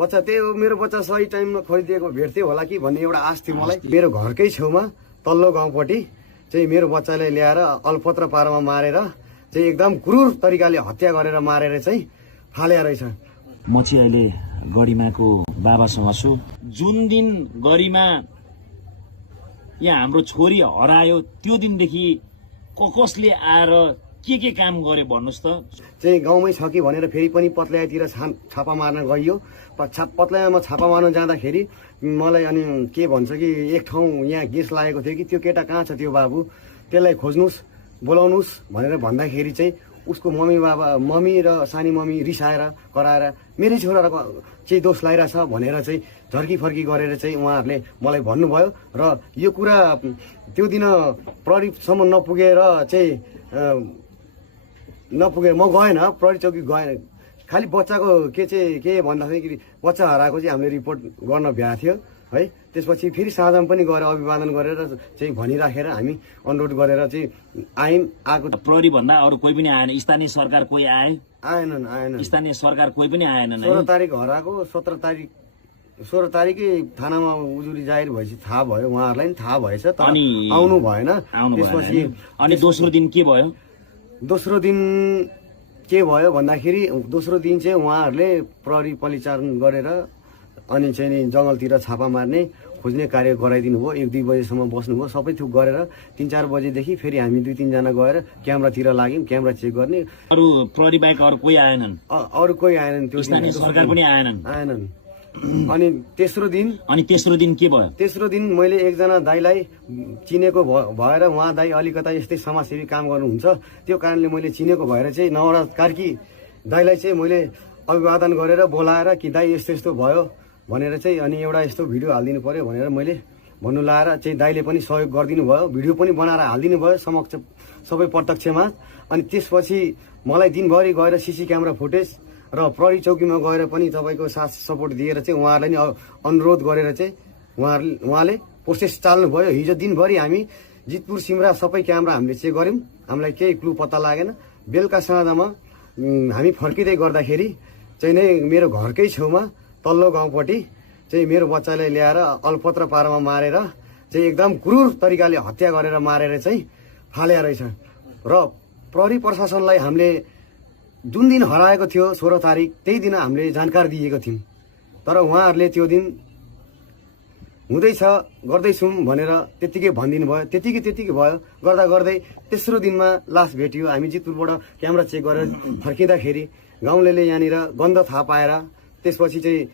बच्चा त्यही हो, मेरो बच्चा सही टाइममा खोलिदिएको भेट्थ्यो होला कि भन्ने एउटा आश थियो मलाई। मेरो घरकै छेउमा तल्लो गाउँपट्टि चाहिँ मेरो बच्चालाई ल्याएर अलपत्र पारमा मारेर चाहिँ एकदम क्रूर तरिकाले हत्या गरेर मारेर चाहिँ फाल्या रहेछ। म चाहिँ अहिले गरिमाको बाबासँग छु। जुन दिन गरिमा यहाँ हाम्रो छोरी हरायो त्यो दिनदेखि कसले आएर के काम गरे भन्नुहोस् त। चाहिँ गाउँमै छ कि भनेर फेरि पनि पत्ल्यातिर छापा मार्न गइयो। पत्ल्यामा छापा मार्न जाँदाखेरि मलाई अनि के भन्छ कि एक ठाउँ यहाँ गेस लागेको थियो कि त्यो केटा कहाँ छ त्यो बाबु, त्यसलाई खोज्नुहोस् बोलाउनुहोस् भनेर भन्दाखेरि चाहिँ उसको मम्मी र सानी मम्मी रिसाएर कराएर मेरै छोराको चाहिँ दोष लगाइरहेछ भनेर चाहिँ झर्की फर्की गरेर चाहिँ उहाँहरूले मलाई भन्नुभयो। र यो कुरा त्यो दिन प्रहरीसम्म नपुगेर म गएन, प्रहरी चौकी गएन। खालि बच्चाको के भन्दाखेरि बच्चा हराएको चाहिँ हामीले रिपोर्ट गर्न भ्याएको थियो है। त्यसपछि फेरि साँझमा पनि गएर अभिवादन गरेर चाहिँ भनिराखेर हामी अनुरोध गरेर चाहिँ आएको। प्रहरी भन्दा अरू कोही पनि आएन, स्थानीय सरकार कोही आएनन् स्थानीय सरकार कोही पनि आएनन्। 16 तारिक हराएको, 16 तारिकै थानामा उजुरी जाहेर भएपछि थाहा भयो, उहाँहरूलाई पनि थाहा भएछ तर आउनु भएन। त्यसपछि अनि दोस्रो दिन के भयो? दोस्रो दिन के भयो भन्दाखेरि दोस्रो दिन चाहिँ उहाँहरूले प्रहरी परिचालन गरेर अनि चाहिँ नि जङ्गलतिर छापा मार्ने खोज्ने कार्य गराइदिनु भयो। 1-2 बजेसम्म बस्नुभयो। सबै थुक गरेर 3-4 बजेदेखि फेरि हामी 2-3 जना गएर क्यामेरातिर लाग्यौँ, क्यामेरा चेक गर्ने। अरू प्रहरी बाहेक अरू कोही आएनन्? अरू कोही आएनन्। त्यो स्थानीय सरकार पनि आएनन्। अनि तेस्रो दिन के भयो? तेस्रो दिन मैले एकजना दाइलाई चिनेको भएर, उहाँ दाइ अलिकता यस्तै समाजसेवी काम गर्नुहुन्छ, त्यो कारणले मैले चिनेको भएर चाहिँ नवराज कार्की दाइलाई चाहिँ मैले अभिवादन गरेर बोलाएर कि दाइ यस्तो यस्तो भयो भनेर चाहिँ अनि एउटा यस्तो भिडियो हालिदिनु पर्यो भनेर मैले भन्नु लाएर चाहिँ दाइले पनि सहयोग गरिदिनु भयो। भिडियो पनि बनाएर हालिदिनु भयो समक्ष सबै प्रत्यक्षमा। अनि त्यसपछि मलाई दिनभरि गएर सीसी क्यामेरा फुटेज र प्रहरी चौकीमा गएर पनि तपाईँको साथ सपोर्ट दिएर चाहिँ उहाँहरूलाई नि अनुरोध गरेर चाहिँ उहाँले प्रोसेस चाल्नुभयो। हिजो दिनभरि हामी जितपुर सिमरा सबै क्यामेरा हामीले चेक गऱ्यौँ, हामीलाई केही क्लू पत्ता लागेन। बेलुका साँझमा हामी फर्किँदै गर्दाखेरि चाहिँ नै मेरो घरकै छेउमा तल्लो गाउँपट्टि चाहिँ मेरो बच्चालाई ल्याएर अलपत्र पारमा मारेर चाहिँ एकदम क्रूर तरिकाले हत्या गरेर मारेर चाहिँ फाल्या रहेछ। र प्रहरी प्रशासनलाई हामीले जुन दिन हराएको थियो 16 तारिक त्यही दिन हामीले जानकारी दिएको थियौँ, तर उहाँहरूले त्यो दिन हुँदैछ गर्दैछौँ भनेर त्यतिकै भनिदिनु भयो। त्यतिकै भयो। गर्दा गर्दै तेस्रो दिनमा लास भेटियो। हामी जितपुरबाट क्यामेरा चेक गरेर फर्किँदाखेरि गाउँलेले यहाँनिर गन्ध थाहा पाएर त्यसपछि चाहिँ